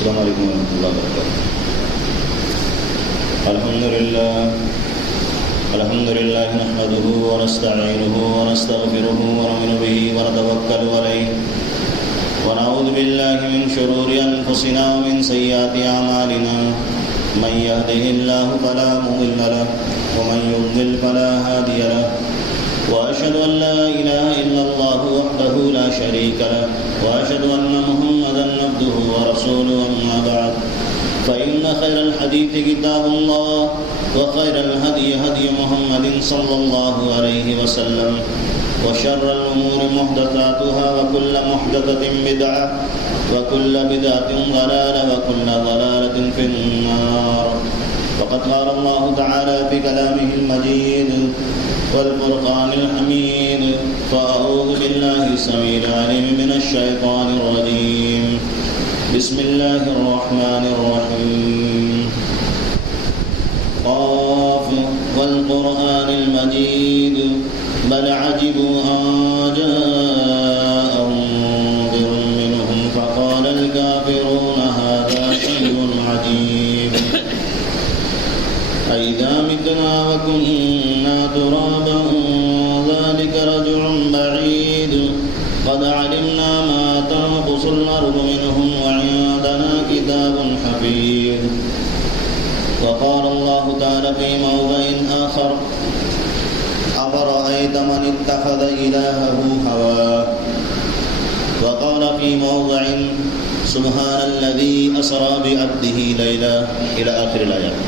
السلام علیکم ورحمۃ اللہ وبرکاتہ۔ الحمد للہ نحمده ونستعینه ونستغفره ونؤمن به ونتوکل علیہ ونعوذ باللہ من شرور انفسنا ومن سیئات اعمالنا من يهده الله فلا مضل له ومن يضلل فلا هادي له وأشهد أن لا إله إلا الله وحده لا شريك له وأشهد أن محمدا عبده ورسوله أما بعد فإن خير الحديث كتاب الله وخير الهدي هدي محمد صلى الله عليه وسلم وشر الأمور محدثاتها وكل محدثة بدعة وكل بدعة ضلالة وكل ضلالة في النار وقد قال الله تعالى في كلامه المجيد والفرقان الحميد فأعوذ بالله السميع العليم من الشيطان الرجيم بسم الله الرحمن الرحيم قاف والقرآن المجيد بل عجبوا أن جاءهم منذر منهم فقال الكافرون هذا شيء عجيب أإذا متنا وكنا ترابا ذلك رجع بعيد قد علمنا ما تنقص الأرض منهم وعندنا كتاب حفيظ وقال الله تعالى في موضع آخر أفرأيت من اتخذ إلهه هواه وقال في موضع سبحان الذي أسرى بعبده ليلا إلى آخر الآيات۔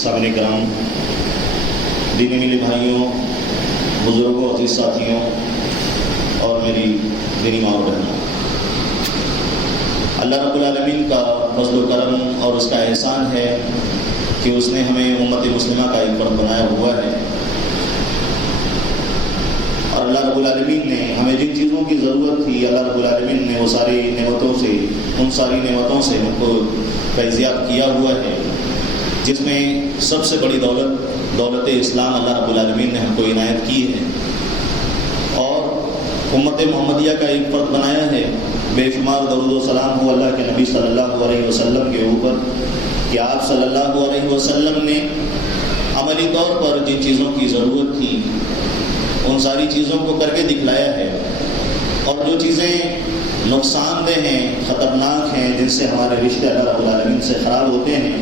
سامعین کرام، دینی میرے بھائیوں، بزرگوں، عزیز ساتھیوں اور میری دینی ماں و بہنوں، اللہ رب العالمین کا فضل و کرم اور اس کا احسان ہے کہ اس نے ہمیں امت مسلمہ کا ایک فرد بنایا ہوا ہے، اور اللہ رب العالمین نے ہمیں جن چیزوں کی ضرورت تھی اللہ رب العالمین نے وہ ساری نعمتوں سے ان ساری نعمتوں سے ہم کو فیضیاب کیا ہوا ہے، جس میں سب سے بڑی دولت اسلام اللہ رب العالمین نے ہم کو عنایت کی ہے، اور امت محمدیہ کا ایک فرد بنایا ہے۔ بے شمار درود و سلام ہو اللہ کے نبی صلی اللہ علیہ وسلم کے اوپر کہ آپ صلی اللہ علیہ وسلم نے عملی طور پر جن چیزوں کی ضرورت تھی ان ساری چیزوں کو کر کے دکھلایا ہے، اور جو چیزیں نقصان دہ ہیں، خطرناک ہیں، جن سے ہمارے رشتے اللہ رب العالمین سے خراب ہوتے ہیں،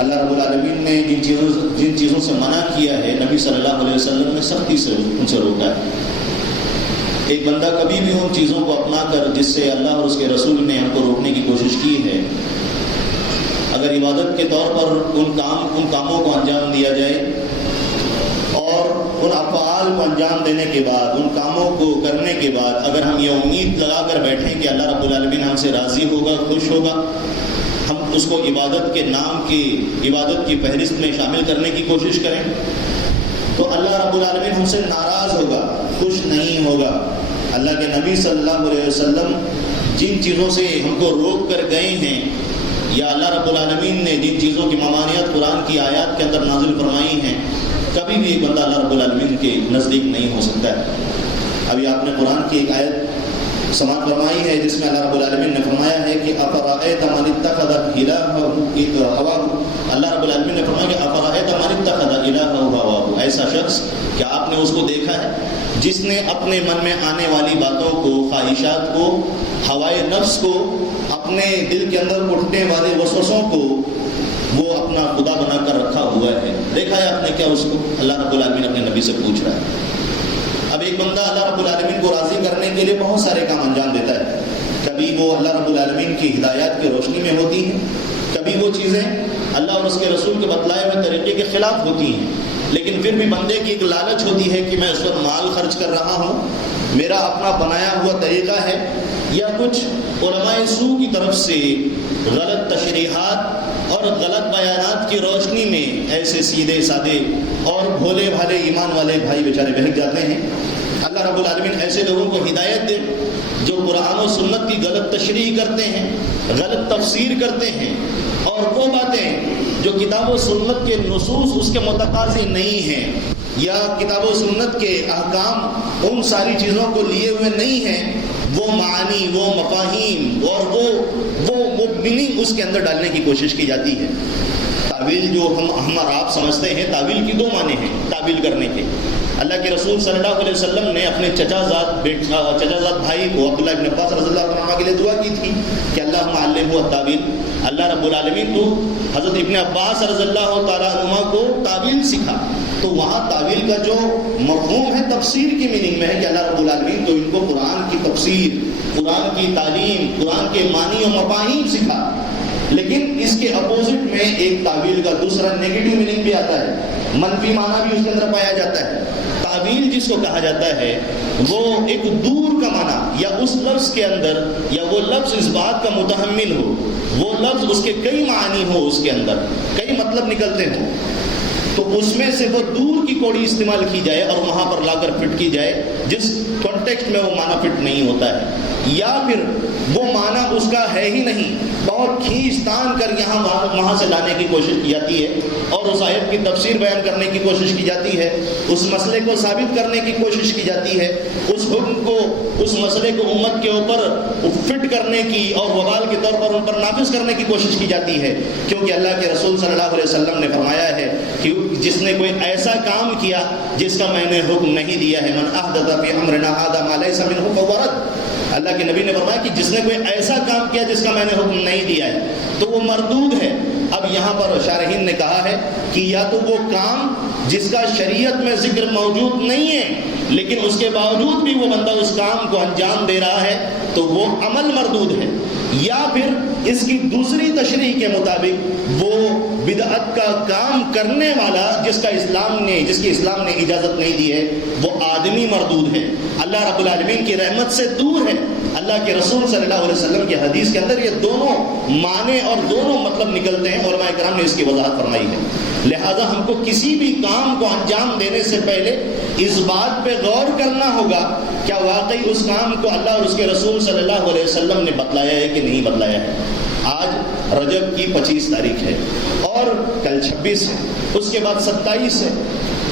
اللہ رب العالمین نے جن چیزوں سے منع کیا ہے نبی صلی اللہ علیہ وسلم نے سختی سے ان سے روکا ہے۔ ایک بندہ کبھی بھی ان چیزوں کو اپنا کر جس سے اللہ اور اس کے رسول نے ہم کو روکنے کی کوشش کی ہے، اگر عبادت کے طور پر ان کاموں کو انجام دیا جائے اور ان افعال کو انجام دینے کے بعد، ان کاموں کو کرنے کے بعد اگر ہم یہ امید لگا کر بیٹھیں کہ اللہ رب العالمین ہم سے راضی ہوگا، خوش ہوگا، ہم اس کو عبادت کے نام کی عبادت کی فہرست میں شامل کرنے کی کوشش کریں تو اللہ رب العالمین ہم سے ناراض ہوگا، خوش نہیں ہوگا۔ اللہ کے نبی صلی اللہ علیہ وسلم جن چیزوں سے ہم کو روک کر گئے ہیں، یا اللہ رب العالمین نے جن چیزوں کی ممانعت قرآن کی آیات کے اندر نازل فرمائی ہیں، کبھی بھی ایک بندہ اللہ رب العالمین کے نزدیک نہیں ہو سکتا ہے۔ ابھی آپ نے قرآن کی ایک آیت سماعت فرمائی ہے جس میں اللہ رب العالمین نے فرمایا ہے کہ افرأیت من اتخذ الہہ ہواہ، اللہ رب العالمین نے فرمایا کہ افرأیت من اتخذ الہہ ہواہ، ایسا شخص کہ آپ نے اس کو دیکھا ہے جس نے اپنے من میں آنے والی باتوں کو، خواہشات کو، ہوائے نفس کو، اپنے دل کے اندر اٹھنے والے وسوسوں کو وہ اپنا خدا بنا کر رکھا ہوا ہے۔ دیکھا ہے آپ نے کیا اس کو؟ اللہ رب العالمین اپنے نبی سے پوچھ رہا ہے۔ اب ایک بندہ اللہ رب العالمین کو راضی کرنے کے لیے بہت سارے کام انجام دیتا ہے، کبھی وہ اللہ رب العالمین کی ہدایات کی روشنی میں ہوتی ہیں، کبھی وہ چیزیں اللہ اور اس کے رسول کے بتلائے ہوئے طریقے کے خلاف ہوتی ہیں، لیکن پھر بھی بندے کی ایک لالچ ہوتی ہے کہ میں اس وقت مال خرچ کر رہا ہوں، میرا اپنا بنایا ہوا طریقہ ہے، یا کچھ علماء سوء کی طرف سے غلط تشریحات اور غلط بیانات کی روشنی میں ایسے سیدھے سادے اور بھولے بھالے ایمان والے بھائی بیچارے بہک جاتے ہیں۔ اللہ رب العالمین ایسے لوگوں کو ہدایت دے جو قرآن و سنت کی غلط تشریح کرتے ہیں، غلط تفسیر کرتے ہیں، اور وہ باتیں جو کتاب و سنت کے نصوص اس کے متقاضی نہیں ہیں، یا کتاب و سنت کے احکام ان ساری چیزوں کو لیے ہوئے نہیں ہیں وہ معانی، وہ مفاہیم اور وہ میننگ اس کے اندر ڈالنے کی کوشش کی جاتی ہے۔ تعویل جو ہم اور آپ سمجھتے ہیں، تعویل کی دو معنی ہیں تعویل کرنے کے۔ اللہ کے رسول صلی اللہ علیہ وسلم نے اپنے چچا زاد بھائی کو عبداللہ ابن عباس رضی اللہ عنہ کے لیے دعا کی تھی کہ اللہم علمہ التاویل، اللہ رب العالمین تو حضرت ابن عباس رضی اللہ تعالیٰ عنہ کو تعویل سکھا۔ تو وہاں تعویل کا جو مفہوم ہے تفسیر کی میننگ میں ہے کہ اللہ رب العالمین تو ان کو قرآن کی تفسیر، قرآن کی تعلیم، قرآن کے معنی و مفاہیم سکھا۔ لیکن اس کے اپوزٹ میں ایک تعویل کا دوسرا نیگیٹو میننگ بھی آتا ہے، منفی معنی بھی اس کے اندر پایا جاتا ہے۔ تعویل جس کو کہا جاتا ہے وہ ایک دور کا معنی، یا اس لفظ کے اندر، یا وہ لفظ اس بات کا متحمل ہو، وہ لفظ اس کے کئی معنی ہو، اس کے اندر کئی مطلب نکلتے ہوں، تو اس میں سے وہ دور کی کوڑی استعمال کی جائے اور وہاں پر لا کر فٹ کی جائے جس کانٹیکسٹ میں وہ معنی فٹ نہیں ہوتا ہے، یا پھر وہ معنی اس کا ہے ہی نہیں، بہت کھینچ تان کر یہاں وہاں سے لانے کی کوشش کی جاتی ہے اور اس آیت کی تفسیر بیان کرنے کی کوشش کی جاتی ہے، اس مسئلے کو ثابت کرنے کی کوشش کی جاتی ہے، اس حکم کو، اس مسئلے کو امت کے اوپر فٹ کرنے کی اور وبال کے طور پر ان پر نافذ کرنے کی کوشش کی جاتی ہے، کیونکہ اللہ کے رسول صلی اللہ علیہ وسلم نے فرمایا ہے کہ جس نے کوئی ایسا کام کیا جس کا میں نے حکم نہیں دیا ہے، من احدث فی امرنا ھذا ما لیس منہ فہو رد، اللہ کے نبی نے فرمایا کہ جس نے کوئی ایسا کام کیا جس کا میں نے حکم نہیں دیا ہے تو وہ مردود ہے۔ اب یہاں پر شارحین نے کہا ہے کہ یا تو وہ کام جس کا شریعت میں ذکر موجود نہیں ہے لیکن اس کے باوجود بھی وہ بندہ اس کام کو انجام دے رہا ہے تو وہ عمل مردود ہے، یا پھر اس کی دوسری تشریح کے مطابق وہ بدعت کا کام کرنے والا جس کی اسلام نے اجازت نہیں دی ہے وہ آدمی مردود ہے، اللہ رب العالمین کی رحمت سے دور ہے۔ اللہ کے رسول صلی اللہ علیہ وسلم کی حدیث کے اندر یہ دونوں معنی اور دونوں مطلب نکلتے ہیں، علماء کرام نے اس کی وضاحت فرمائی ہے۔ لہذا ہم کو کسی بھی کام کو انجام دینے سے پہلے اس بات پہ غور کرنا ہوگا کیا واقعی اس کام کو اللہ اور اس کے رسول صلی اللہ علیہ وسلم نے بتلایا ہے کہ نہیں بتلایا ہے۔ آج رجب کی 25 تاریخ ہے اور کل 26 ہے، اس کے بعد 27 ہے۔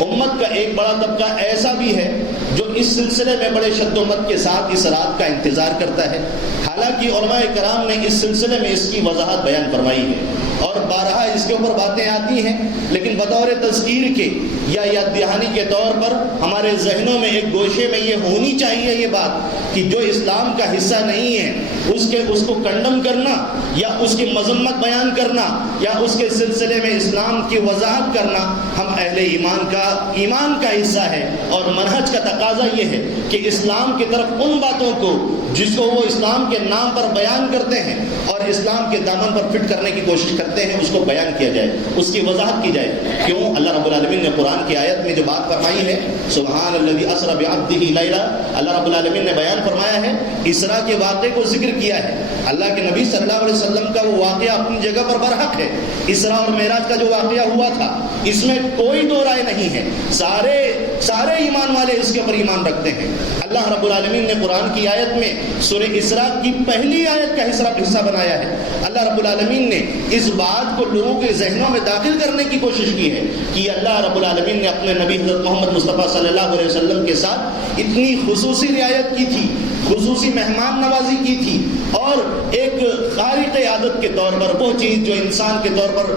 امت کا ایک بڑا طبقہ ایسا بھی ہے جو اس سلسلے میں بڑے شد و مت کے ساتھ اس رات کا انتظار کرتا ہے، حالانکہ علماء کرام نے اس سلسلے میں اس کی وضاحت بیان فرمائی ہے اور بارہا اس کے اوپر باتیں آتی ہیں، لیکن بطور تذکیر کے یا یاد دہانی کے طور پر ہمارے ذہنوں میں ایک گوشے میں یہ ہونی چاہیے یہ بات کہ جو اسلام کا حصہ نہیں ہے اس کو کنڈم کرنا یا اس کی مذمت بیان کرنا یا اس کے سلسلے میں اسلام کی وضاحت کرنا ہم اہل ایمان کا حصہ ہے، اور منہج کا تقاضا یہ ہے کہ اسلام کی طرف ان باتوں کو جس کو وہ اسلام کے نام پر بیان کرتے ہیں اور اسلام کے دامن پر فٹ کرنے کی کوشش کرتے ہیں اس کو بیان کیا جائے، اس کی وضاحت کی جائے۔ کیوں؟ اللہ رب العالمین نے قرآن کی آیت میں جو بات فرمائی ہے سبحان الذی اسری بعبدہ لیلا، اللہ رب العالمین نے بیان فرمایا ہے، اسراء کے واقعے کو ذکر کیا ہے۔ اللہ کے نبی صلی اللہ علیہ وسلم کا وہ واقعہ اپنی جگہ پر برحق ہے، اسراء اور معراج کا جو واقعہ ہوا تھا اس میں کوئی دو رائے نہیں ہے، سارے ایمان والے اس کے اوپر ایمان رکھتے ہیں۔ اللہ رب العالمین نے قرآن کی آیت میں سورہ اسراء کی پہلی آیت کا حصہ بنایا ہے۔ اللہ رب العالمین نے اس بات کو لوگوں کے ذہنوں میں داخل کرنے کی کوشش کی ہے کہ اللہ رب العالمین نے اپنے نبی حضرت محمد مصطفیٰ صلی اللہ علیہ وسلم کے ساتھ اتنی خصوصی رعایت کی تھی، خصوصی مہمان نوازی کی تھی، اور ایک خارق عادت کے طور پر وہ چیز جو انسان کے طور پر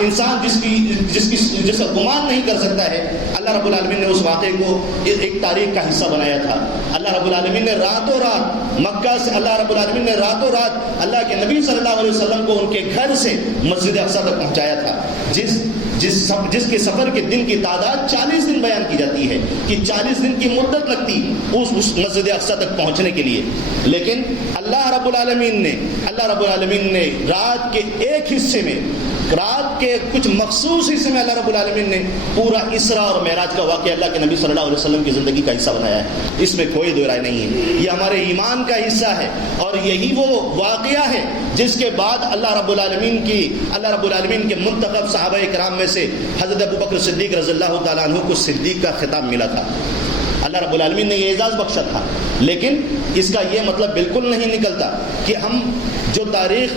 انسان جس کا گمان نہیں کر سکتا ہے، اللہ رب العالمین نے اس واقعے کو ایک تاریخ کا حصہ بنایا تھا۔ اللہ رب العالمین نے راتوں رات مکہ سے اللہ کے نبی صلی اللہ علیہ وسلم کو ان کے گھر سے مسجد اقصی تک پہنچایا تھا، جس کے سفر کے دن کی تعداد 40 دن بیان کی جاتی ہے کہ 40 دن کی مدت لگتی اس مسجد اقصی تک پہنچنے کے لیے، لیکن اللہ رب العالمین نے رات کے ایک حصے میں، رات کے کچھ مخصوص حصے میں اللہ رب العالمین نے پورا اسراء اور معراج کا واقعہ اللہ کے نبی صلی اللہ علیہ وسلم کی زندگی کا حصہ بنایا ہے، اس میں کوئی دو رائے نہیں ہے، یہ ہمارے ایمان کا حصہ ہے، اور یہی وہ واقعہ ہے جس کے بعد اللہ رب العالمین کے منتخب صحابہ کرام میں سے حضرت ابو بکر صدیق رضی اللہ تعالیٰ عنہ کو صدیق کا خطاب ملا تھا۔ اللہ رب العالمین نے یہ اعزاز بخشا تھا، لیکن اس کا یہ مطلب بالکل نہیں نکلتا کہ ہم جو تاریخ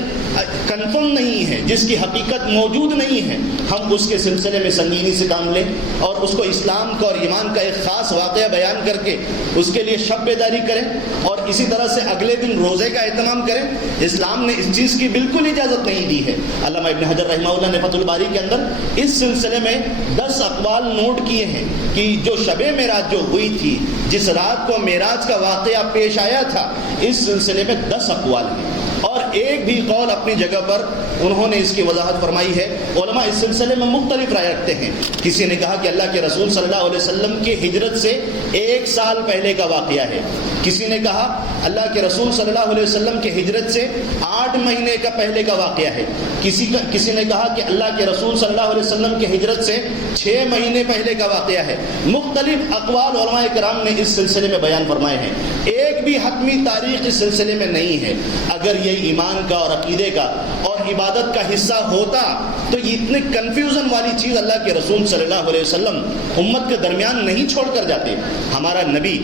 کنفرم نہیں ہے، جس کی حقیقت موجود نہیں ہے، ہم اس کے سلسلے میں سنگینی سے کام لیں اور اس کو اسلام کا اور ایمان کا ایک خاص واقعہ بیان کر کے اس کے لیے شب بیداری کریں اور اسی طرح سے اگلے دن روزے کا اہتمام کریں۔ اسلام نے اس چیز کی بالکل اجازت نہیں دی ہے۔ علامہ ابن حجر رحمہ اللہ نے فتح الباری کے اندر اس سلسلے میں 10 اقوال نوٹ کیے ہیں کہ جو شب معراج جو ہوئی تھی، جس رات کو معراج کا واقعہ پیش آیا تھا، اس سلسلے میں 10 اقوال ہیں اور ایک بھی قول اپنی جگہ پر انہوں نے اس کی وضاحت فرمائی ہے۔ علماء اس سلسلے میں مختلف رائے رکھتے ہیں۔ کسی نے کہا کہ اللہ کے رسول صلی اللہ علیہ وسلم کی ہجرت سے 1 سال پہلے کا واقعہ ہے، کسی نے کہا اللہ کے رسول صلی اللہ علیہ وسلم کی ہجرت سے 8 مہینے کا پہلے کا واقعہ ہے، کسی نے کہا کہ اللہ کے رسول صلی اللہ علیہ وسلم کی ہجرت سے 6 مہینے پہلے کا واقعہ ہے۔ مختلف اقوال علماء کرام نے اس سلسلے میں بیان فرمائے ہیں۔ ایک بھی حتمی تاریخ اس سلسلے میں نہیں ہے۔ اگر یہ ایمان کا اور عقیدے کا اور عبادت کا حصہ ہوتا تو یہ اتنے کنفیوژن والی چیز اللہ کے رسول صلی اللہ علیہ وسلم امت کے درمیان نہیں چھوڑ کر جاتے۔ ہمارا نبی،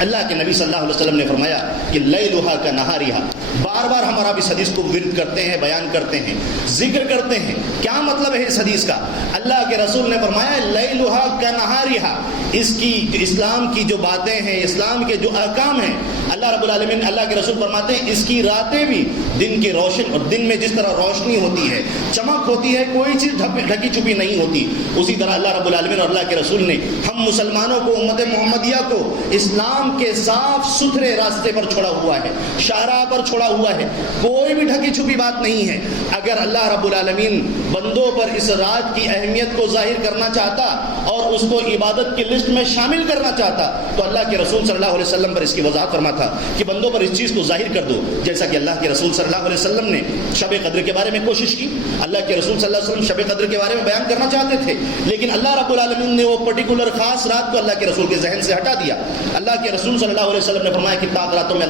اللہ کے نبی صلی اللہ علیہ وسلم نے فرمایا کہ لیلھا کنہاریھا، بار بار ہم آپ اس حدیث کو ورد کرتے ہیں، بیان کرتے ہیں، ذکر کرتے ہیں۔ کیا مطلب ہے اس حدیث کا؟ اللہ کے رسول نے فرمایا لیلھا کنہاریھا، اس کی اسلام کی جو باتیں ہیں، اسلام کے جو احکام ہیں، اللہ رب العالمین، اللہ کے رسول فرماتے ہیں اس کی راتیں بھی دن کی روشن، اور دن میں جس طرح روشنی ہوتی ہے، چمک ہوتی ہے، کوئی چیز ڈھکی چھپی نہیں ہوتی، اسی طرح اللہ رب العالمین اور اللہ کے رسول نے ہم مسلمانوں کو، امت محمدیہ کو اسلام کے صاف ستھرے راستے پر چھوڑا ہوا ہے، شاہراہ پر چھوڑا ہوا ہے، کوئی بھی ڈھکی چھپی بات نہیں ہے۔ اگر اللہ رب العالمین بندوں پر اس رات کی اہمیت کو ظاہر کرنا چاہتا اور اس کو عبادت کی لسٹ میں شامل کرنا چاہتا تو اللہ کے رسول صلی اللہ علیہ وسلم پر اس کی وضاحت فرماتا کہ بندوں پر اس چیز کو ظاہر کر دو، جیسا کہ اللہ کے رسول صلی اللہ علیہ وسلم نے شب قدر کے بارے میں کوشش کی۔ اللہ کے رسول صلی اللہ علیہ وسلم شب قدر کے بارے میں بیان کرنا چاہتے تھے، لیکن اللہ رب العالمین نے وہ پرٹیکولر خاص رات کو اللہ کے رسول کے ذہن سے ہٹا دیا۔ اللہ کے رسول صلی اللہ علیہ وسلم نے فرمایا کہ 7 راتوں میں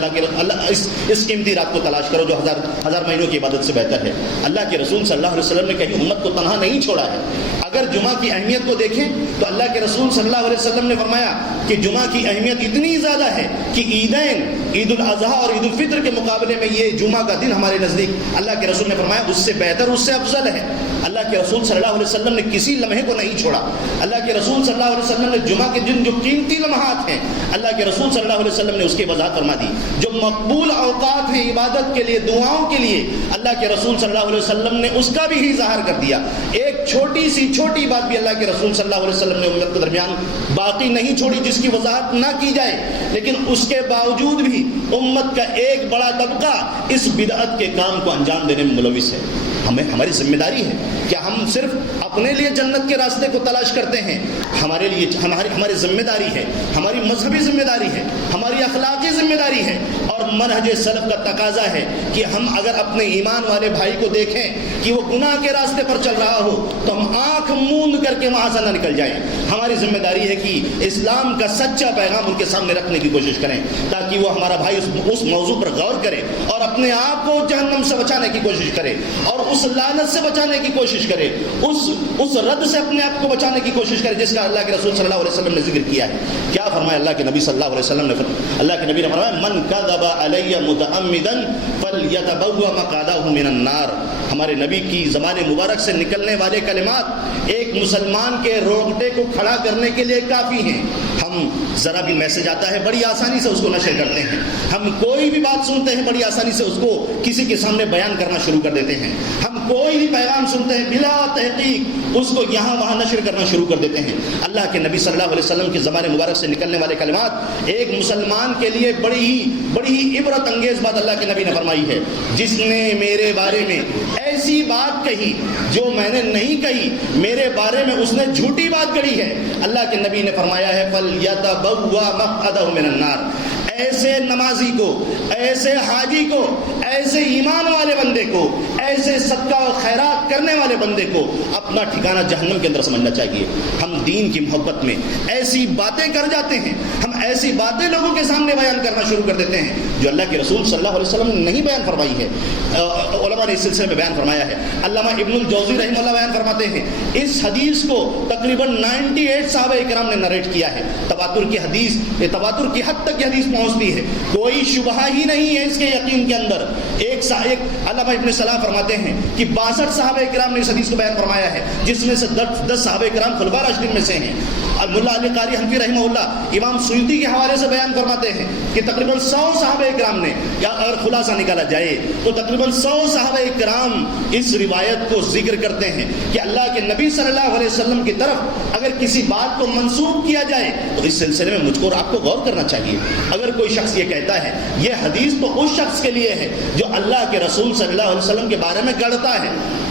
اس قیمتی رات کو تلاش کرو جو ہزار مہینوں کی عبادت سے بہتر ہے۔ اللہ کے رسول صلی اللہ علیہ وسلم نے کہیں امت کو تنہا نہیں چھوڑا ہے۔ اگر جمعہ کی اہمیت کو دیکھیں تو اللہ کے رسول صلی اللہ علیہ وسلم نے فرمایا کہ جمعہ کی اہمیت اتنی زیادہ ہے کہ عیدین، عید الاضحیٰ اور عید الفطر کے مقابلے میں یہ جمعہ کا دن ہمارے نزدیک اللہ کے رسول نے فرمایا اس سے بہتر، اس سے افضل ہے۔ اللہ کے رسول صلی اللہ علیہ وسلم نے کسی لمحے کو نہیں چھوڑا۔ اللہ کے رسول صلی اللہ علیہ وسلم نے جمعہ کے دن جو قیمتی لمحات ہیں، اللہ کے رسول صلی اللہ علیہ وسلم نے اس کی وضاحت فرما دی۔ جو مقبول اوقات ہیں عبادت کے لیے، دعاؤں کے لیے، اللہ کے رسول صلی اللہ علیہ وسلم نے اس کا بھی اظہار کر دیا۔ ایک چھوٹی بات بھی اللہ کے رسول صلی اللہ علیہ وسلم نے امت کے درمیان باقی نہیں چھوڑی جس کی وضاحت نہ کی جائے، لیکن اس کے باوجود بھی امت کا ایک بڑا طبقہ اس بدعت کے کام کو انجام دینے میں ملوث ہے۔ ہماری ذمہ داری ہے کہ ہم صرف اپنے لیے جنت کے راستے کو تلاش کرتے ہیں، ہمارے لیے ہماری ذمہ داری ہے، ہماری مذہبی ذمہ داری ہے، ہماری اخلاقی ذمہ داری ہے اور منہج سلف کا تقاضا ہے کہ ہم اگر اپنے ایمان والے بھائی کو دیکھیں کہ وہ گناہ کے راستے پر چل رہا ہو تو ہم آنکھ موند کر کے وہاں سے نہ نکل جائیں۔ ہماری ذمہ داری ہے کہ اسلام کا سچا پیغام ان کے سامنے رکھنے کی کوشش کریں تاکہ وہ ہمارا بھائی اس موضوع پر غور کرے اور اپنے آپ کو جہنم سے بچانے کی کوشش کرے اور اس لعنت سے بچانے کی کوشش کرے، اس رد سے اپنے آپ کو بچانے کی کوشش کرے جس کا اللہ کے رسول صلی اللہ علیہ وسلم نے ذکر کیا ہے۔ کیا فرمایا اللہ کے نبی صلی اللہ علیہ وسلم نے؟ اللہ کے نبی نے فرمایا من کذب علی متعمدا فلیتبوأ مقعدہ من النار۔ ہمارے نبی کی زبان مبارک سے نکلنے والے کلمات ایک مسلمان کے رونگٹے کو کھڑا کرنے کے لیے کافی ہیں۔ ہم ذرا بھی میسج آتا ہے بڑی آسانی سے اس کو نشر کرتے ہیں، ہم کوئی بھی بات سنتے ہیں بڑی آسانی سے اس کو کسی کے سامنے بیان کرنا شروع کر دیتے ہیں، ہم کوئی بھی پیغام سنتے ہیں بلا تحقیق اس کو یہاں وہاں نشر کرنا شروع کر دیتے ہیں۔ اللہ کے نبی صلی اللہ علیہ وسلم کی زبان مبارک سے نکلنے والے کلمات ایک مسلمان کے لیے بڑی ہی عبرت انگیز بات اللہ کے نبی نے فرمائی ہے۔ جس نے میرے بارے میں ایسی بات کہی جو میں نے نہیں کہی، میرے بارے میں اس نے جھوٹی بات کہی ہے، اللہ کے نبی نے فرمایا ہے فَلْيَتَبَوَّأْ مَقْعَدَهُ مِنَ النَّارِ۔ ایسے نمازی کو، ایسے حاجی کو، ایسے ایمان والے بندے کو، ایسے صدقہ و خیرات کرنے والے بندے کو اپنا ٹھکانہ جہنم کے اندر سمجھنا چاہیے۔ ہم دین کی محبت میں ایسی باتیں کر جاتے ہیں، ہم ایسی باتیں لوگوں کے سامنے بیان کرنا شروع کر دیتے ہیں جو اللہ کے رسول صلی اللہ علیہ وسلم نے نہیں بیان فرمائی ہے۔ علماء نے اس سلسلے میں بیان فرمایا ہے۔ علامہ ابن الجوزی رحمہ اللہ بیان فرماتے ہیں اس حدیث کو تقریباً 98 صحابہ کرام نے نریٹ کیا ہے۔ تواتر کی حد تک یہ حدیث پہنچ پہنچتی ہے, کوئی شبہ ہی نہیں ہے اس کے یقین کے اندر. ایک علامہ ابن صلاح فرماتے ہیں کہ 62 صحابہ کرام نے اس حدیث کو بیان فرمایا ہے, جس میں سے 10 صحابہ کرام خلفاء راشدین میں سے ہیں. ملا علی قاری حنفی رحمہ اللہ امام سیوطی کے حوالے سے بیان فرماتے ہیں کہ تقریباً 100 صحابہ کرام نے, یا اگر خلاصہ نکالا جائے تو تقریباً 100 صحابہ کرام اس روایت کو ذکر کرتے ہیں کہ اللہ کے نبی صلی اللہ علیہ وسلم کی طرف اگر کسی بات کو منسوب کیا جائے تو اس سلسلے میں مجھ کو اور آپ کو غور کرنا چاہیے. اگر کوئی شخص یہ کہتا ہے, یہ حدیث تو اس شخص کے لیے ہے جو اللہ کے رسول صلی اللہ علیہ وسلم کے بارے میں گڑھتا ہے,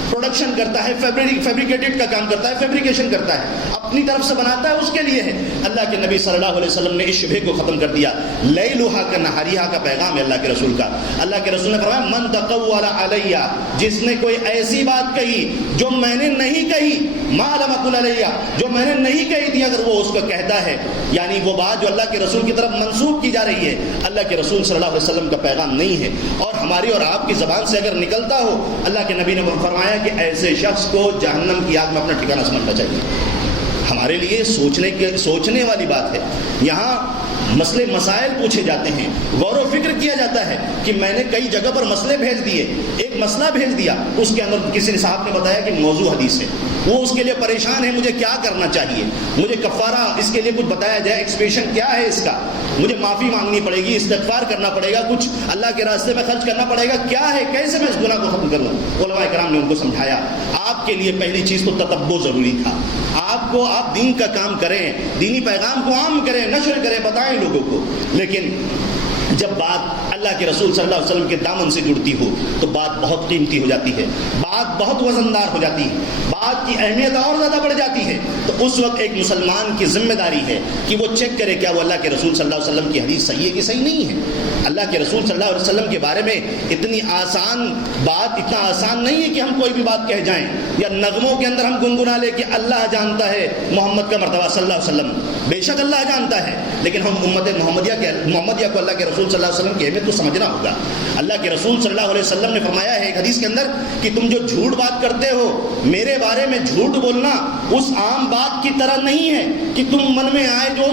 پروڈکشن کرتا ہے, فیبریکیٹڈ کا کام کرتا ہے, فیبریکیشن کرتا ہے, اپنی طرف سے بناتا ہے, اس کے لیے ہے. اللہ کے نبی صلی اللہ علیہ وسلم نے اس شبہ کو ختم کر دیا. لیلھا کا نہاریھا کا پیغام ہے اللہ کے رسول کا. اللہ کے رسول نے فرمایا من تقول علی, جس نے کوئی ایسی بات کہی جو میں نے نہیں کہی, ما لم اقل علی, جو میں نے نہیں کہی تھی, اگر وہ اس کو کہتا ہے, یعنی وہ بات جو اللہ کے رسول کی طرف منسوب کی جا رہی ہے اللہ کے رسول صلی اللہ علیہ وسلم کا پیغام نہیں ہے, اور ہماری اور آپ کی زبان سے اگر نکلتا ہو, اللہ کے نبی نے فرمایا کہ ایسے شخص کو جہنم کی آگ میں اپنا ٹھکانہ سمجھنا چاہیے. ہمارے لیے سوچنے والی بات ہے. یہاں مسئلے مسائل پوچھے جاتے ہیں, غور و فکر کیا جاتا ہے کہ میں نے کئی جگہ پر مسئلے بھیج دیے, ایک مسئلہ بھیج دیا, اس کے اندر کسی صاحب نے بتایا کہ موضوع حدیث ہے, وہ اس کے لیے پریشان ہے, مجھے کیا کرنا چاہیے, مجھے کفارہ اس کے لیے کچھ بتایا جائے, ایکسپریشن کیا ہے اس کا, مجھے معافی مانگنی پڑے گی, استغفار کرنا پڑے گا, کچھ اللہ کے راستے میں خرچ کرنا پڑے گا, کیا ہے, کیسے میں اس گناہ کو ختم کر لوں. علماء کرام نے ان کو سمجھایا. آپ کے لیے پہلی چیز تو تتبع ضروری تھا. آپ دین کا کام کریں, دینی پیغام کو عام کریں, نشر کریں, بتائیں لوگوں کو. لیکن جب بات اللہ کے رسول صلی اللہ علیہ وسلم کے دامن سے جڑتی ہو تو بات بہت قیمتی ہو جاتی ہے, بات بہت وزندار ہو جاتی ہے, بات کی اہمیت اور زیادہ بڑھ جاتی ہے. تو اس وقت ایک مسلمان کی ذمہ داری ہے کہ وہ چیک کرے کیا وہ اللہ کے رسول صلی اللہ علیہ وسلم کی حدیث صحیح ہے کہ صحیح نہیں ہے. اللہ کے رسول صلی اللہ علیہ وسلم کے بارے میں اتنی آسان بات, اتنا آسان نہیں ہے کہ ہم کوئی بھی بات کہہ جائیں, یا نغموں کے اندر ہم گنگنا لے کہ اللہ جانتا ہے محمد کا مرتبہ صلی اللہ علیہ وسلم. بے شک اللہ جانتا ہے, لیکن ہم امت محمدیہ کو اللہ کے رسول صلی اللہ علیہ وسلم کی اہمیت کو سمجھنا ہوگا. اللہ کے رسول صلی اللہ علیہ وسلم نے فرمایا ہے ایک حدیث کے اندر کہ تم جو جھوٹ بات کرتے ہو, میرے بارے میں جھوٹ بولنا اس عام بات کی طرح نہیں ہے کہ تم من میں آئے جو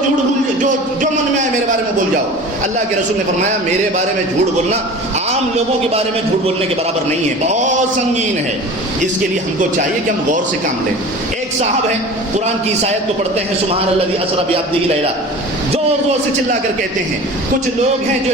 من میں آئے میرے بارے میں بول جاؤ. اللہ کے رسول نے فرمایا میرے بارے میں جھوٹ بولنا عام لوگوں کے بارے میں جھوٹ بولنے کے برابر نہیں ہے, بہت سنگین ہے. اس کے لیے ہم کو چاہیے کہ ہم غور سے کام لیں. ایک صاحب ہے, قرآن کی اس آیت کو پڑھتے ہیں, سبحان الذی اسری بعبدہ لیلا, زور زور سے چلا کر کہتے ہیں. کچھ لوگ ہیں جو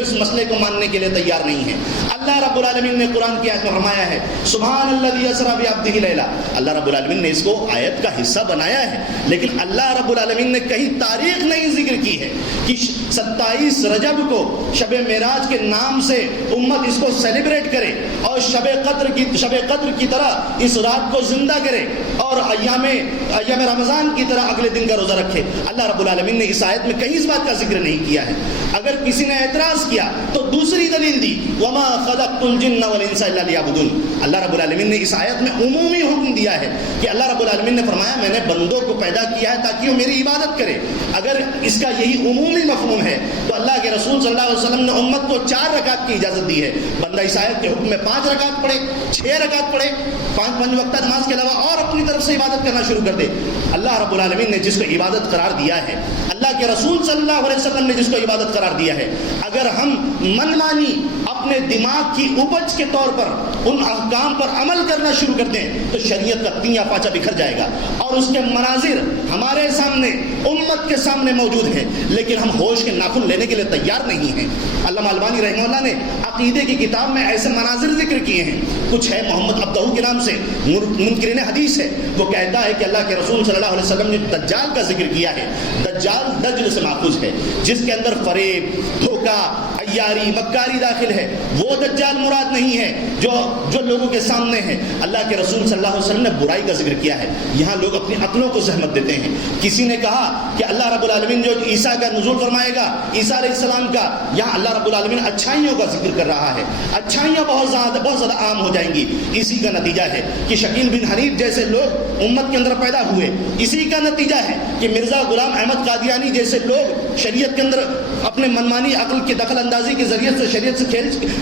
اس مسئلے کو ماننے کے لیے تیار نہیں ہیں. اللہ رب العالمین نے قرآن کی آیت میں فرمایا ہے سبحان الذی اسری بعبدہ لیلا. اللہ رب العالمین نے اس کو آیت کا حصہ بنایا ہے, لیکن اللہ رب العالمین نے کہیں تاریخ نہیں ذکر کی ہے کہ 27 رجب کو شب معراج کے نام سے امت اس کو سیلیبریٹ کرے اور شب قدر کی طرح اس رات کو زندہ کرے اور ایام رمضان کی طرح اگلے دن کا روزہ رکھے. اللہ رب العالمین نے اس آیت میں کہیں اس بات کا ذکر نہیں کیا ہے. اگر کسی نے اعتراض کیا تو دوسری دلیل دی, وما خلقت الجن والانس الا لیعبدون. اللہ رب العالمین نے اس آیت میں عمومی حکم دیا ہے کہ اللہ رب العالمین نے فرمایا میں نے بندوں کو پیدا کیا ہے تاکہ وہ میری عبادت کرے. اگر اس کا یہی عمومی مفہوم ہے تو اللہ کے رسول صلی اللہ علیہ وسلم نے امت کو 4 رکعت کی اجازت دی ہے. بندہ اس آیت کے حکم میں 5 رکعت پڑھے, 6 رکعت پڑھے, 5 وقتہ نماز کے علاوہ اور اپنی طرف سے عبادت کرنا شروع کر دے. اللہ رب العالمین نے جس کو عبادت قرار دیا ہے, اللہ کے رسول صلی اللہ علیہ وسلم نے جس کو عبادت قرار دیا ہے, اگر ہم من مانی اپنے دماغ کی اپج کے طور پر ان احکام پر عمل کرنا شروع کر دیں تو شریعت کا تینیا پاچا بکھر جائے گا اور اس کے مناظر ہمارے سامنے, امت کے سامنے موجود ہیں, لیکن ہم ہوش کے ناخن لینے کے لیے تیار نہیں ہیں. علامہ البانی رحمہ اللہ نے عقیدے کی کتاب میں ایسے مناظر ذکر کیے ہیں. کچھ ہے محمد عبدہ کے نام سے منکرین حدیث ہے, وہ کہتا ہے کہ اللہ کے رسول صلی اللہ علیہ وسلم نے دجال کا ذکر کیا ہے. دجال دجل سے ماخوذ ہے جس کے اندر فریب, دھوکہ, عیاری, مکاری داخل ہے. وہ دجال مراد نہیں ہے جو لوگوں کے سامنے ہے. اللہ کے رسول صلی اللہ علیہ وسلم نے برائی کا ذکر کیا ہے. یہاں لوگ اپنی عقلوں کو زحمت دیتے ہیں. کسی نے کہا کہ اللہ رب العالمین جو عیسیٰ کا نزول فرمائے گا, عیسیٰ علیہ السلام کا, یہاں اللہ رب العالمین اچھائیوں کا ذکر کر رہا ہے. اچھائیاں بہت زیادہ عام ہو جائیں گی. اسی کا نتیجہ ہے کہ شکیل بن حنیف جیسے لوگ امت کے اندر پیدا ہوئے. اسی کا نتیجہ ہے کہ مرزا غلام احمد قادیانی جیسے لوگ شریعت کے اندر اپنے منمانی عقل کی دخل اندازی کے ذریعے سے شریعت سے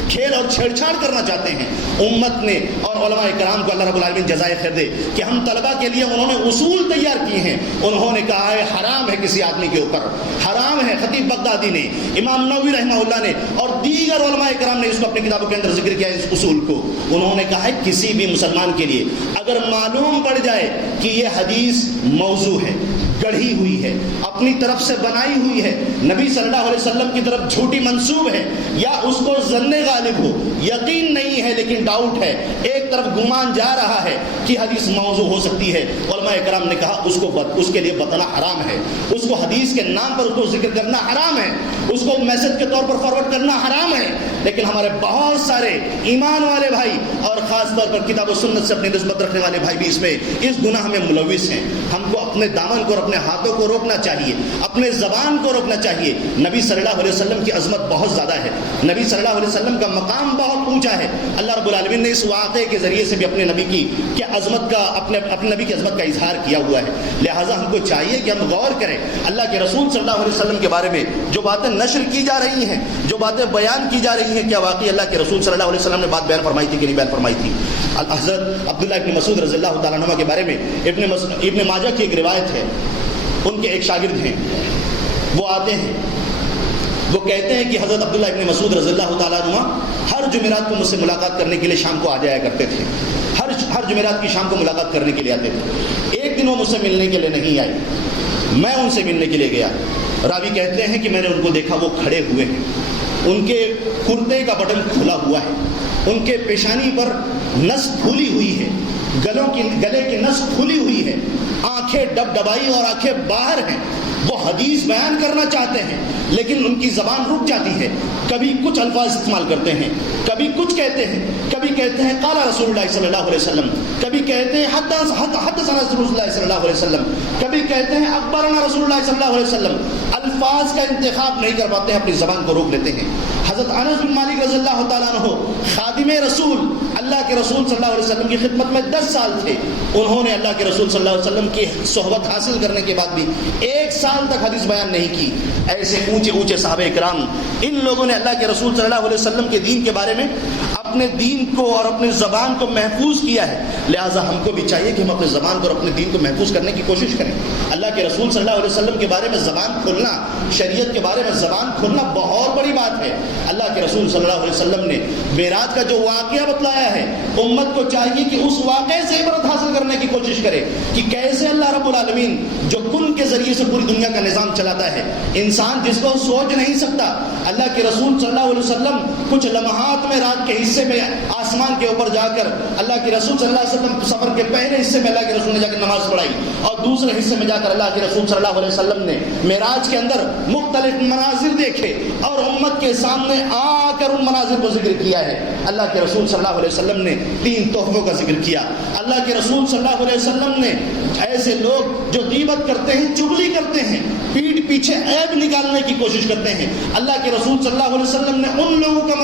کھیل اور چھیڑ چھاڑ کرنا چاہتے ہیں. امت نے اور علماء کرام کو اللہ رب العالمین جزائے خیر دے کہ ہم طلبہ کے لیے انہوں نے اصول تیار کیے ہیں. انہوں نے کہا ہے حرام ہے کسی آدمی کے اوپر، حرام ہے. خطیب بغدادی نے، امام نووی رحمہ اللہ نے اور دیگر علماء کرام نے اس کو اپنی کتابوں کے اندر ذکر کیا اس اصول کو. انہوں نے کہا ہے کسی بھی مسلمان کے لیے اگر معلوم پڑ جائے کہ یہ حدیث موضوع ہے، گڑھی ہوئی ہے، اپنی طرف سے بنائی ہوئی ہے، نبی صلی اللہ علیہ وسلم کی طرف جھوٹی منسوب ہے، یا اس کو ظن غالب ہو، یقین نہیں ہے لیکن ڈاؤٹ ہے، ایک طرف گمان جا رہا ہے کہ حدیث موضوع ہو سکتی ہے، علماء کرام نے کہا اس کے لیے بتانا حرام ہے، اس کو حدیث کے نام پر اس کو ذکر کرنا حرام ہے، اس کو میسج کے طور پر فارورڈ کرنا حرام ہے. لیکن ہمارے بہت سارے ایمان والے بھائی اور خاص طور پر کتاب و سنت سے اپنی نسبت رکھنے والے بھائی بھی اس گناہ میں ملوث ہیں. ہم کو اپنے دامن کو اور اپنے ہاتھوں کو روکنا چاہیے، اپنے زبان کو روکنا چاہیے. نبی صلی اللہ علیہ وسلم کی عظمت بہت زیادہ ہے، نبی صلی اللہ علیہ وسلم کا مقام بہت اونچا ہے. اللہ رب العالمین نے اس واقعے کے ذریعے سے بھی اپنے نبی کی عظمت کا اپنے نبی کی عظمت کا اظہار کیا ہوا ہے. لہٰذا ہم کو چاہیے کہ ہم غور کریں اللہ کے رسول صلی اللہ علیہ وسلم کے بارے میں جو باتیں نشر کی جا رہی ہیں، جو باتیں بیان کی جا رہی ہیں، کیا واقعی اللہ کے رسول صلی اللہ علیہ وسلم نے بات بیان فرمائی تھی کہ نہیں بیان فرمائی تھی. حضرت عبداللہ ابن مسعود رضی اللہ تعالیٰ عنہ کے بارے میں ابن ماجہ کی ایک روایت ہے. ان کے ایک شاگرد ہیں، وہ آتے ہیں، وہ کہتے ہیں کہ حضرت عبداللہ ابن مسعود رضی اللہ تعالیٰ عنہ ہر جمعرات کو مجھ سے ملاقات کرنے کے لیے شام کو آ جایا کرتے تھے. ہر جمعرات کی شام کو ملاقات کرنے کے لیے آتے تھے. ایک دن وہ مجھ سے ملنے کے لیے نہیں آئے، میں ان سے ملنے کے لیے گیا. راوی کہتے ہیں کہ میں نے ان کو دیکھا وہ کھڑے ہوئے ہیں، ان کے کرتے کا بٹن کھلا ہوا ہے، ان کے پیشانی پر نس پھولی ہوئی ہے، گلے کی نس کھلی ہوئی ہے، آنکھیں ڈبڈبائی اور آنکھیں باہر ہیں. وہ حدیث بیان کرنا چاہتے ہیں لیکن ان کی زبان رک جاتی ہے. کبھی کچھ الفاظ استعمال کرتے ہیں، کبھی کچھ کہتے ہیں، کبھی کہتے ہیں قال رسول اللہ صلی اللہ علیہ وسلم، کبھی کہتے ہیں حدثنا رسول اللہ صلی اللہ علیہ وسلم، کبھی کہتے ہیں اخبرنا رسول اللہ صلی اللہ علیہ وسلم. الفاظ کا انتخاب نہیں کر پاتے ہیں، اپنی زبان کو روک لیتے ہیں. حضرت انس بن مالک رضی اللہ تعالیٰ عنہ خادم رسول اللہ کے رسول صلی اللہ علیہ وسلم کی خدمت میں 10 سال تھے. انہوں نے اللہ کے رسول صلی اللہ علیہ وسلم کی صحبت حاصل کرنے کے بعد بھی 1 سال تک حدیث بیان نہیں کی. ایسے اونچے اونچے صحابہ کرام، ان لوگوں نے اللہ کے رسول صلی اللہ علیہ وسلم کے دین کے بارے میں اپنے دین کو اور اپنی زبان کو محفوظ کیا ہے. لہٰذا ہم کو بھی چاہیے کہ ہم اپنی زبان کو اور اپنے دین کو محفوظ کرنے کی کوشش کریں. اللہ کے رسول صلی اللہ علیہ وسلم کے بارے میں زبان کھولنا، شریعت کے بارے میں زبان کھولنا بہت بڑی بات ہے. اللہ کے رسول صلی اللہ علیہ وسلم نے معراج کا جو واقعہ بتلایا ہے، امت کو چاہیے کہ اس واقعے سے عبرت حاصل کرنے کی کوشش کرے کہ کیسے اللہ رب العالمین جو کن کے ذریعے سے پوری دنیا کا نظام چلاتا ہے، انسان جس کو سوچ نہیں سکتا. اللہ کے رسول صلی اللہ علیہ وسلم کچھ لمحات میں رات کے حصے میں آسمان کے اوپر جا کر اللہ کے رسول صلی اللہ علیہ وسلم سفر کے پہلے حصے میں اللہ کے رسول نے جا کر نماز پڑھائی، اور دوسرے حصے میں جا کر اللہ کے رسول صلی اللہ علیہ وسلم نے معراج کے اندر مختلف مناظر دیکھے اور امت کے سامنے آ کر ان مناظر کو ذکر کیا ہے. اللہ کے رسول صلی اللہ علیہ وسلم نے 3 تحفوں کا ذکر کیا. اللہ کے رسول صلی اللہ علیہ وسلم نے ایسے لوگ جو غیبت کرتے ہیں، چغلی کرتے ہیں، پیٹھ پیچھے عیب نکالنے کی کوشش کرتے ہیں، اللہ کے رسول صلی اللہ علیہ وسلم نے ان لوگوں کا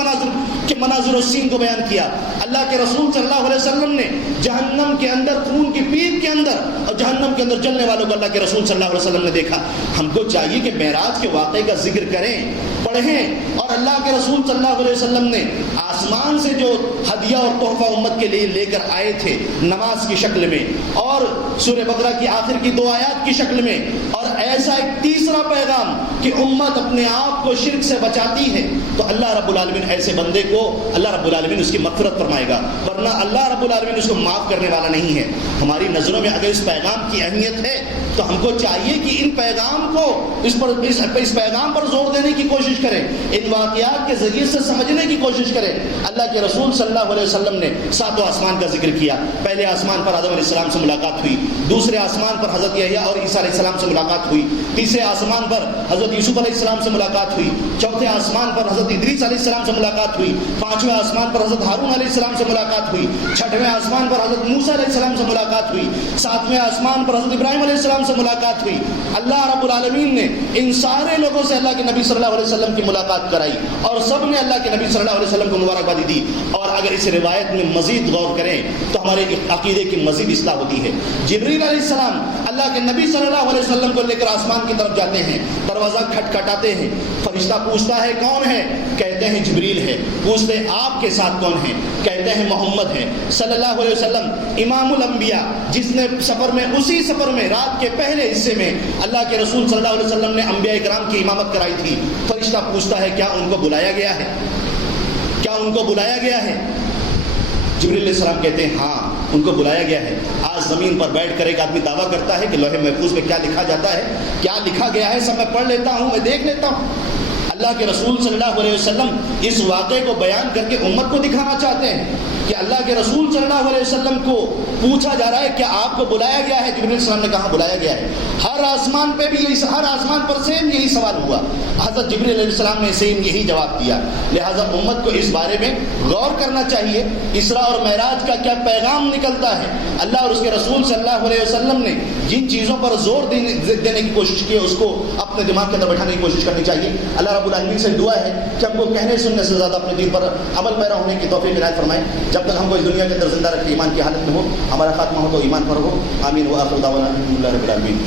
مناظر السین کو بیان کیا. اللہ کے رسول صلی اللہ علیہ وسلم نے جہنم کے اندر خون کی پیپ کے اندر اور جہنم کے اندر جلنے والوں کو اللہ کے رسول صلی اللہ علیہ وسلم نے دیکھا. ہم کو چاہیے کہ معراج کے واقعے کا ذکر کریں، پڑھیں. اور اللہ کے رسول صلی اللہ علیہ وسلم نے آسمان سے جو ہدیہ اور تحفہ امت کے لیے لے کر آئے تھے، نماز کی شکل میں اور سورہ بقرہ کی آخر کی 2 آیات کی شکل میں، اور ایسا ایک تیسرا پیغام کہ امت اپنے آپ کو شرک سے بچاتی ہے، تو اللہ رب العالمین ایسے بندے کو اللہ رب العالمین اس کی مغفرت فرمائے گا، ورنہ اللہ رب العالمین اس کو معاف کرنے والا نہیں ہے. ہماری نظروں میں اگر اس پیغام کی اہمیت ہے تو ہم کو چاہیے کہ ان پیغام کو اس پیغام پر زور دینے کی کوشش کریں، ان واقعات کے ذریعے سے سمجھنے کی کوشش کریں. اللہ کے رسول صلی اللہ علیہ وسلم نے 7 آسمان کا ذکر کیا. پہلے آسمان پر آدم علیہ السلام سے ملاقات ہوئی، دوسرے آسمان پر حضرت یحییٰ اور عیسیٰ علیہ السلام سے ملاقات ہوئی، تیسرے آسمان پر حضرت یوسف علیہ السلام سے ملاقات ہوئی، چوتھے آسمان پر حضرت ادریس علیہ السلام سے ملاقات ہوئی، 5ویں آسمان پر حضرت ہارون علیہ السلام سے ملاقات ہوئی، 6ویں آسمان پر حضرت موسیٰ علیہ السلام سے ملاقات ہوئی، 7ویں آسمان پر حضرت ابراہیم علیہ السلام سے ملاقات ہوئی. اللہ رب العالمین نے ان سارے لوگوں سے اللہ کے نبی صلی اللہ علیہ وسلم کی ملاقات کرائی اور سب نے اللہ کے نبی صلی اللہ علیہ وسلم کو مبارکبادی دی. اور اگر اس روایت میں مزید غور کریں تو ہمارے عقیدے کی مزید اصلاح ہوتی ہے. جبریل علیہ السلام اللہ کے نبی صلی اللہ علیہ وسلم کو لے کر آسمان کی طرف جاتے ہیں، دروازہ کھٹکھٹاتے ہیں، فرشتہ پوچھتا ہے کون ہے؟ کہتے ہیں جبریل ہے۔ پوچھتے ہیں آپ کے ساتھ کون ہے؟ کہتے ہیں محمد ہے صلی اللہ علیہ وسلم، امام الانبیاء، جس نے اسی سفر میں رات کے پہلے حصے میں اللہ کے رسول صلی اللہ علیہ وسلم نے انبیاء کرام کی امامت کرائی تھی۔ فرشتہ پوچھتا ہے کیا ان کو بلایا گیا ہے؟ کیا ان کو بلایا گیا ہے؟ جبریل علیہ السلام کہتے ہیں ہاں ان کو بلایا گیا ہے۔ آج زمین پر بیٹھ کر ایک آدمی دعویٰ کرتا ہے کہ لوح محفوظ میں کیا لکھا جاتا ہے، کیا لکھا گیا ہے سب میں پڑھ لیتا ہوں، میں دیکھ لیتا ہوں۔ اللہ کے رسول صلی اللہ علیہ وسلم اس واقعے کو بیان کر کے امت کو دکھانا چاہتے ہیں کہ اللہ کے رسول صلی اللہ علیہ وسلم کو پوچھا جا رہا ہے کیا آپ کو بلایا گیا ہے؟ جبریل علیہ السلام نے کہا بلایا گیا ہے۔ ہر آسمان پہ بھی ہر آسمان پر سیم یہی سوال ہوا، حضرت جبریل علیہ السلام نے سیم یہی جواب دیا۔ لہٰذا امت کو اس بارے میں غور کرنا چاہیے، اسراء اور معراج کا کیا پیغام نکلتا ہے۔ اللہ اور اس کے رسول صلی اللہ علیہ وسلم نے جن چیزوں پر زور دینے کی کوشش کی ہے اس کو اپنے دماغ کے اندر بیٹھانے کی کوشش کرنی چاہیے۔ اللہ رب العالمین سے دعا ہے کہ ہم کو کہنے سننے سے زیادہ اپنے دین پر عمل پیرا ہونے کی توفیق عنایت فرمائے۔ جب تک ہم کو اس دنیا کے اندر زندہ رکھے ایمان کی حالت میں ہو، ہمارا خاتمہ ہو تو ایمان پر ہو۔ آمین۔ وآخر دعوانا الحمد للہ رب العالمین۔